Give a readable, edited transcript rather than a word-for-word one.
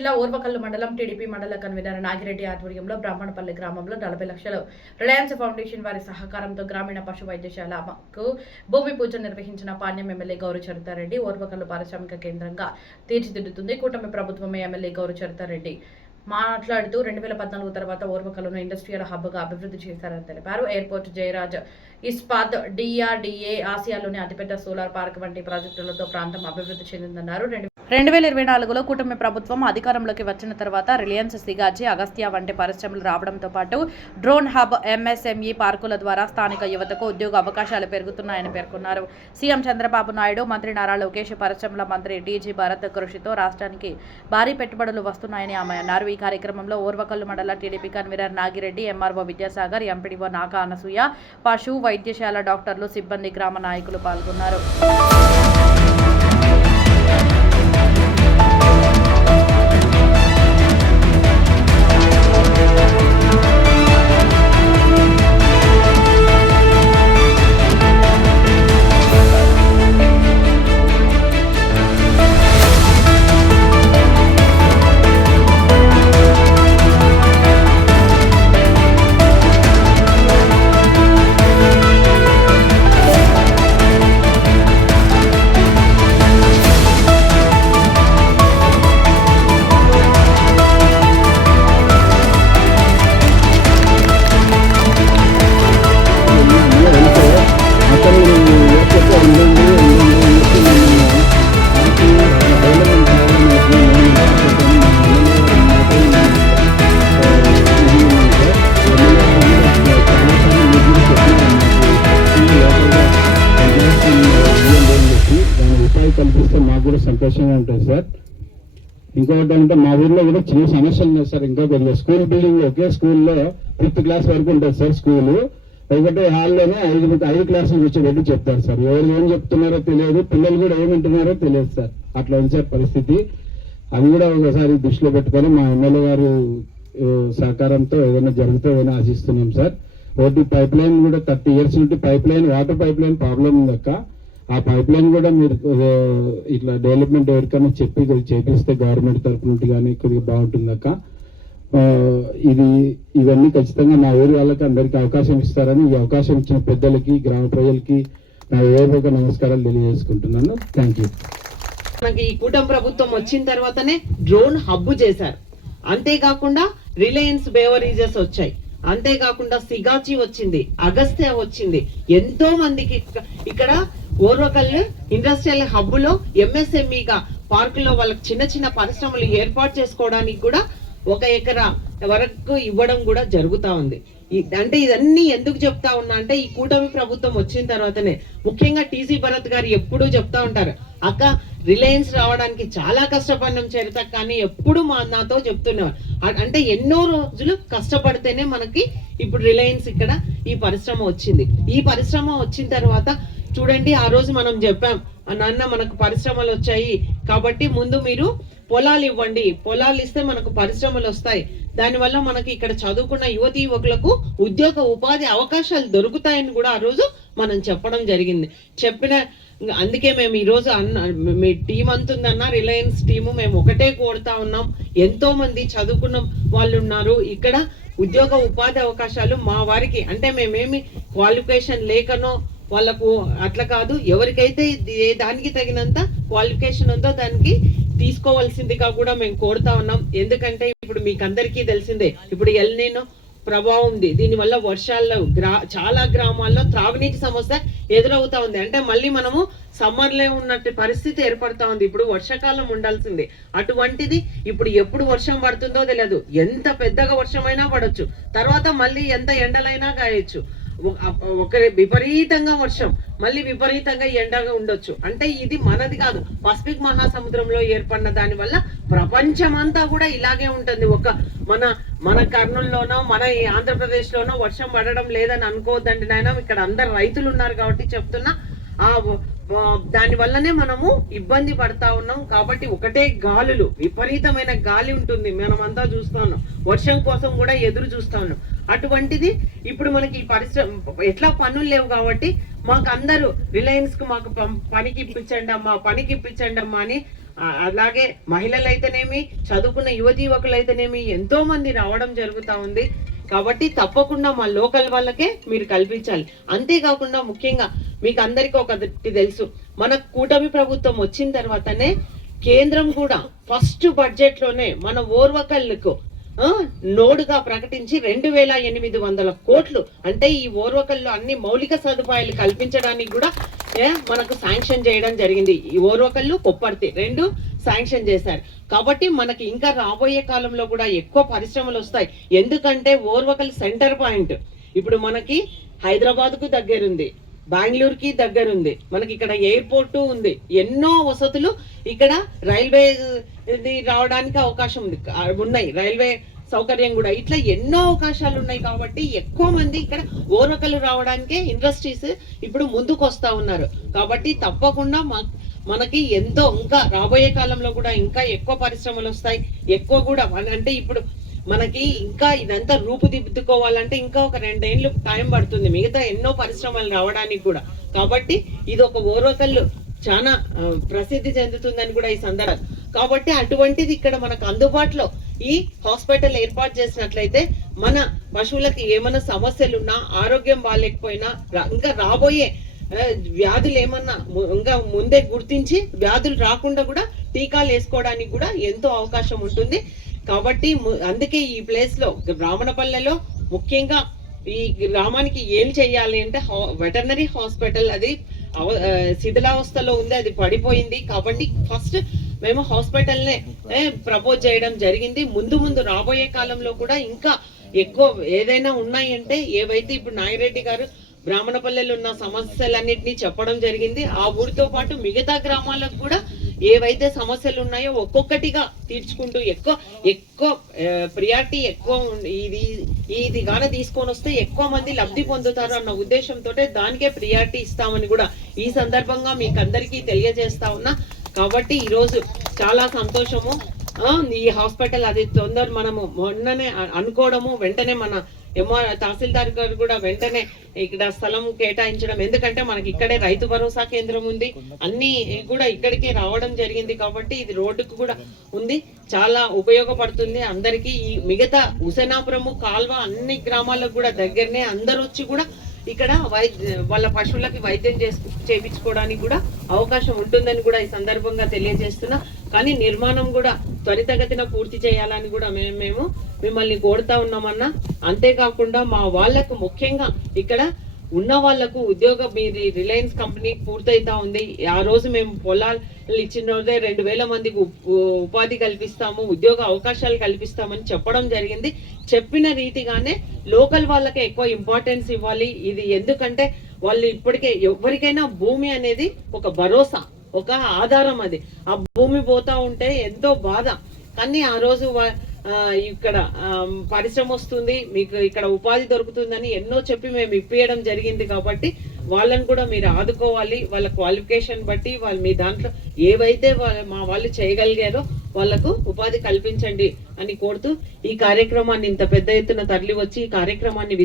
జిల్లా ఓర్వకల్లు మండలం టీడీపీ మండల కన్వీనర్ నాగిరెడ్డి ఆధ్వర్యంలో బ్రాహ్మణపల్లి గ్రామంలో 40 లక్షలు రిలయన్స్ ఫౌండేషన్ వారి సహకారంతో గ్రామీణ పశు వైద్యశాలకు భూమి పూజ నిర్వహించిన పాణ్యం ఎమ్మెల్యే గౌరు చరితారెడ్డి ఓర్వకల్లు పారిశ్రామిక కేంద్రంగా తీర్చిదిద్దుతుంది. కూటమి ప్రభుత్వమే ఎమ్మెల్యే గౌరు చరితారెడ్డి మాట్లాడుతూ 2014 తర్వాత ఓర్వకల్లును ఇండస్ట్రియల్ హబ్గా అభివృద్ధి చేశారని తెలిపారు. ఎయిర్పోర్ట్, జయరాజ్ ఇస్పాత్, డిఆర్డీఏ, ఆసియాలోని అతిపెద్ద సోలార్ పార్క్ వంటి ప్రాజెక్టులతో ప్రాంతం అభివృద్ధి చెందిందన్నారు. 2024లో కూటమి ప్రభుత్వం అధికారంలోకి వచ్చిన తర్వాత రిలయన్స్, సిగాచి, అగస్త్య వంటి పరిశ్రమలు రావడంతో పాటు డ్రోన్ హబ్, ఎంఎస్ఎంఈ పార్కుల ద్వారా స్థానిక యువతకు ఉద్యోగ అవకాశాలు పెరుగుతున్నాయని పేర్కొన్నారు. సీఎం చంద్రబాబు నాయుడు, మంత్రి నారా లోకేష్, పరిశ్రమల మంత్రి టీజీ భరత్ కృషితో రాష్ట్రానికి భారీ పెట్టుబడులు వస్తున్నాయని ఆమె అన్నారు. ఈ కార్యక్రమంలో ఓర్వకల్లు మండల TDP convener Nagireddy, MRO Vidyasagar, MPDO Naga Anasuya, పశు వైద్యశాల డాక్టర్లు, సిబ్బంది, గ్రామ నాయకులు పాల్గొన్నారు. సంతోషంగా ఉంటుంది సార్. ఇంకొకటి అంటే మా ఊర్లో కూడా చిన్న సమస్యలు ఉన్నాయి సార్. ఇంకా కొద్దిగా స్కూల్ బిల్డింగ్ ఒకే స్కూల్లో 5th క్లాస్ వరకు ఉంటుంది సార్. స్కూలు ఒకటే హాల్లోనే 5 క్లాసులు కూర్చోబెట్టి చెప్తారు సార్. ఎవరు ఏం చెప్తున్నారో తెలియదు, పిల్లలు కూడా ఏమంటున్నారో తెలియదు సార్. అట్లా ఉంది సార్ పరిస్థితి. అది కూడా ఒకసారి దృష్టిలో పెట్టుకొని మా ఎమ్మెల్యే గారు సహకారంతో ఏదైనా జరుగుతుందని ఆశిస్తున్నాం సార్. ఒకటి పైప్ లైన్ కూడా 30 years నుండి వాటర్ పైప్ లైన్ ప్రాబ్లం ఉందక్క. ఆ పైప్ లైన్ కూడా మీరు ఇట్లా డెవలప్మెంట్ ఎవరికైనా చెప్పి చేపిస్తే గవర్నమెంట్ తరఫు నుండి కానీ కొద్దిగా బాగుంటుందక్క. ఇవన్నీ ఖచ్చితంగా నా ఊరి వాళ్ళకి అందరికీ అవకాశం ఇస్తారని, ఈ అవకాశం ఇచ్చిన పెద్దలకి, గ్రామ ప్రజలకి నా ఏవోక నమస్కారాలు తెలియజేసుకుంటున్నాను. Thank you. మనకి ఈ కూటమి ప్రభుత్వం వచ్చిన తర్వాతనే డ్రోన్ హబ్ చేశారు. అంతేకాకుండా రిలయన్స్ బేవరేజెస్ వచ్చాయి, అంతేకాకుండా సిగాచి వచ్చింది, అగస్త్య వచ్చింది. ఎంతో మందికి ఇక్కడ ఓర్వకల్లు ఇండస్ట్రియల్ హబ్ లో ఎంఎస్ఎంఈగా పార్కులో వాళ్ళకి చిన్న చిన్న పరిశ్రమలు ఏర్పాటు చేసుకోవడానికి కూడా 1 ఎకరా వరకు ఇవ్వడం కూడా జరుగుతా ఉంది. అంటే ఇదన్నీ ఎందుకు చెప్తా ఉన్నా అంటే ఈ కూటమి ప్రభుత్వం వచ్చిన తర్వాతనే. ముఖ్యంగా టీజీ భరత్ గారు ఎప్పుడూ చెప్తా ఉంటారు, అక్క రిలయన్స్ రావడానికి చాలా కష్టపడినాం చరిత, కానీ ఎప్పుడు నాతో చెప్తున్నారు అంటే ఎన్నో రోజులు కష్టపడితేనే మనకి ఇప్పుడు రిలయన్స్ ఇక్కడ ఈ పరిశ్రమ వచ్చింది. ఈ పరిశ్రమ వచ్చిన తర్వాత చూడండి, ఆ రోజు మనం చెప్పాం, నాన్న మనకు పరిశ్రమలు వచ్చాయి కాబట్టి ముందు మీరు పొలాలు ఇవ్వండి, పొలాలు ఇస్తే మనకు పరిశ్రమలు వస్తాయి, దానివల్ల మనకి ఇక్కడ చదువుకున్న యువతీ యువకులకు ఉద్యోగ ఉపాధి అవకాశాలు దొరుకుతాయని కూడా ఆ రోజు మనం చెప్పడం జరిగింది. అందుకే మేము ఈరోజు మీ టీం అంతుందన్న రిలయన్స్ టీము మేము ఒకటే కోరుతా ఉన్నాం. ఎంతో మంది చదువుకున్న వాళ్ళు ఉన్నారు ఇక్కడ. ఉద్యోగ ఉపాధి అవకాశాలు మా వారికి అంటే మేమేమి క్వాలిఫికేషన్ లేకనో వాళ్ళకు అట్లా కాదు, ఎవరికైతే దానికి తగినంత క్వాలిఫికేషన్ ఉందో దానికి తీసుకోవాల్సిందిగా కూడా మేము కోరుతా ఉన్నాం. ఎందుకంటే ఇప్పుడు మీకు అందరికీ తెలిసిందే, ఇప్పుడు ఎల్ నీనో ప్రభావం ఉంది. దీనివల్ల వర్షాల్లో చాలా గ్రామాల్లో త్రాగునీటి సమస్య ఎదురవుతా ఉంది. అంటే మళ్ళీ మనము సమ్మర్లో ఉన్నట్టు పరిస్థితి ఏర్పడతా ఉంది. ఇప్పుడు వర్షాకాలం ఉండాల్సింది, అటువంటిది ఇప్పుడు ఎప్పుడు వర్షం పడుతుందో తెలియదు. ఎంత పెద్దగా వర్షమైనా పడవచ్చు, తర్వాత మళ్ళీ ఎంత ఎండలైనా కాయొచ్చు. ఒక విపరీతంగా వర్షం, మళ్ళీ విపరీతంగా ఎండగా ఉండొచ్చు. అంటే ఇది మనది కాదు, పసిఫిక్ మహాసముద్రంలో ఏర్పడిన దాని వల్ల ప్రపంచమంతా కూడా ఇలాగే ఉంటుంది. మన కర్నూలులోనో మన ఆంధ్రప్రదేశ్ లోనో వర్షం పడడం లేదని అనుకోవద్దండి నాయన. ఇక్కడ అందరు రైతులు ఉన్నారు కాబట్టి చెప్తున్నా, దాని వల్లనే మనము ఇబ్బంది పడతా ఉన్నాం. కాబట్టి ఒకటే గాలులు, విపరీతమైన గాలి ఉంటుంది, మనమంతా చూస్తా ఉన్నాం. వర్షం కోసం కూడా ఎదురు చూస్తా ఉన్నాం. అటువంటిది ఇప్పుడు మనకి ఈ పరిశ్రమ ఎట్లా పనులు లేవు కాబట్టి మాకు అందరూ రిలయన్స్ కు మాకు పనికి ఇప్పించండి అమ్మా అని అలాగే మహిళలైతేనేమి, చదువుకున్న యువతి యువకులైతేనేమి ఎంతో మంది రావడం జరుగుతూ ఉంది. కాబట్టి తప్పకుండా మా లోకల్ వాళ్ళకే మీరు కల్పించాలి. అంతేకాకుండా ముఖ్యంగా మీకు అందరికీ ఒకటి తెలుసు, మన కూటమి ప్రభుత్వం వచ్చిన తర్వాతనే కేంద్రం కూడా ఫస్ట్ బడ్జెట్ లోనే మన ఓర్వకల్లుకు నోడుగా ప్రకటించి 2,800 కోట్లు, అంటే ఈ ఓర్వకల్లో అన్ని మౌలిక సదుపాయాలు కల్పించడానికి కూడా మనకు శాంక్షన్ చేయడం జరిగింది. ఈ ఓర్వకల్లు, కొప్పర్తి 2 శాంక్షన్ చేశారు. కాబట్టి మనకి ఇంకా రాబోయే కాలంలో కూడా ఎక్కువ పరిశ్రమలు వస్తాయి. ఎందుకంటే ఓర్వకల్ సెంటర్ పాయింట్ ఇప్పుడు మనకి హైదరాబాద్ కు దగ్గరుంది, బెంగళూరుకి దగ్గరుంది, మనకి ఇక్కడ ఎయిర్పోర్ట్ ఉంది, ఎన్నో వసతులు ఇక్కడ రైల్వే రావడానికి అవకాశం ఉన్నాయి, రైల్వే సౌకర్యం కూడా, ఇట్లా ఎన్నో అవకాశాలు ఉన్నాయి. కాబట్టి ఎక్కువ మంది ఇక్కడ ఓర్వకలు రావడానికే ఇండస్ట్రీస్ ఇప్పుడు ముందుకు వస్తా ఉన్నారు. కాబట్టి తప్పకుండా మనకి ఎంతో ఇంకా రాబోయే కాలంలో కూడా ఇంకా ఎక్కువ పరిశ్రమలు వస్తాయి. ఎక్కువ కూడా అంటే ఇప్పుడు మనకి ఇంకా ఇదంతా రూపుదిద్దుకోవాలంటే ఇంకా ఒక 2 ఏళ్ళు టైం పడుతుంది, మిగతా ఎన్నో పరిశ్రమలు రావడానికి కూడా. కాబట్టి ఇది ఒక ఓర్వకల్లు చాలా ప్రసిద్ధి చెందుతుందని కూడా ఈ సందర్భం. కాబట్టి అటువంటిది ఇక్కడ మనకు అందుబాటులో ఈ హాస్పిటల్ ఏర్పాటు చేసినట్లయితే మన పశువులకి ఏమైనా సమస్యలున్నా, ఆరోగ్యం బాగాలేకపోయినా, ఇంకా రాబోయే వ్యాధులు ఏమన్నా ఇంకా ముందే గుర్తించి వ్యాధులు రాకుండా కూడా టీకాలు వేసుకోవడానికి కూడా ఎంతో అవకాశం ఉంటుంది. కాబట్టి అందుకే ఈ ప్లేస్ లో బ్రాహ్మణపల్లెలో ముఖ్యంగా ఈ గ్రామానికి ఏం చెయ్యాలి అంటే వెటర్నరీ హాస్పిటల్ అది శిథిలావస్థలో ఉంది, అది పడిపోయింది. కాబట్టి ఫస్ట్ మేము హాస్పిటల్నే ప్రపోజ్ చేయడం జరిగింది. ముందు రాబోయే కాలంలో కూడా ఇంకా ఎక్కువ ఏదైనా ఉన్నాయంటే, ఏవైతే ఇప్పుడు నాగిరెడ్డి గారు బ్రాహ్మణపల్లెలో ఉన్న సమస్యలన్నింటినీ చెప్పడం జరిగింది. ఆ ఊరితో పాటు మిగతా గ్రామాలకు కూడా ఏవైతే సమస్యలు ఉన్నాయో ఒక్కొక్కటిగా తీర్చుకుంటూ ఎక్కువ ప్రియారిటీ ఎక్కువ ఇది గాన తీసుకొని వస్తే ఎక్కువ మంది లబ్ధి పొందుతారు అన్న ఉద్దేశంతో దానికే ప్రియారిటీ ఇస్తామని కూడా ఈ సందర్భంగా మీకు అందరికీ తెలియజేస్తా ఉన్నా. కాబట్టి ఈరోజు చాలా సంతోషము. ఈ హాస్పిటల్ అది మనము మొన్ననే అనుకోవడము, వెంటనే మన తహసీల్దార్ గారు కూడా వెంటనే ఇక్కడ స్థలం కేటాయించడం, ఎందుకంటే మనకి ఇక్కడే రైతు భరోసా కేంద్రం ఉంది, అన్ని కూడా ఇక్కడికే రావడం జరిగింది. కాబట్టి ఇది రోడ్డుకు కూడా ఉంది, చాలా ఉపయోగపడుతుంది అందరికీ. ఈ మిగతా హుసేనాపురము, కాల్వ అన్ని గ్రామాలకు కూడా దగ్గరనే, అందరూ వచ్చి కూడా ఇక్కడ వాళ్ళ పశువులకి వైద్యం చేయించుకోవడానికి కూడా అవకాశం ఉంటుందని కూడా ఈ సందర్భంగా తెలియజేస్తున్నా. కానీ నిర్మాణం కూడా త్వరితగతిన పూర్తి చేయాలని కూడా మేము మిమ్మల్ని కోరుతా ఉన్నామన్నా. అంతేకాకుండా మా వాళ్లకు ముఖ్యంగా ఇక్కడ ఉన్న వాళ్లకు ఉద్యోగ మీది రిలయన్స్ కంపెనీ పూర్తయితా ఉంది. ఆ రోజు మేము పొలాలు ఇచ్చిన రోజే 2,000 మందికి ఉపాధి కల్పిస్తాము, ఉద్యోగ అవకాశాలు కల్పిస్తామని చెప్పడం జరిగింది. చెప్పిన రీతిగానే లోకల్ వాళ్ళకే ఎక్కువ ఇంపార్టెన్స్ ఇవ్వాలి. ఇది ఎందుకంటే వాళ్ళు ఇప్పటికే ఎవరికైనా భూమి అనేది ఒక భరోసా, ఒక ఆధారం. అది ఆ భూమి పోతా ఉంటే ఎంతో బాధ. కానీ ఆ రోజు ఇక్కడ పరిశ్రమ వస్తుంది, మీకు ఇక్కడ ఉపాధి దొరుకుతుందని ఎన్నో చెప్పి మేము ఇప్పియడం జరిగింది. కాబట్టి వాళ్ళని కూడా మీరు ఆదుకోవాలి, వాళ్ళ క్వాలిఫికేషన్ బట్టి వాళ్ళు మీ దాంట్లో ఏవైతే మా వాళ్ళు చేయగలిగారో వాళ్లకు ఉపాధి కల్పించండి అని కోరుతూ ఈ కార్యక్రమాన్ని ఇంత పెద్ద ఎత్తున తరలి వచ్చి ఈ కార్యక్రమాన్ని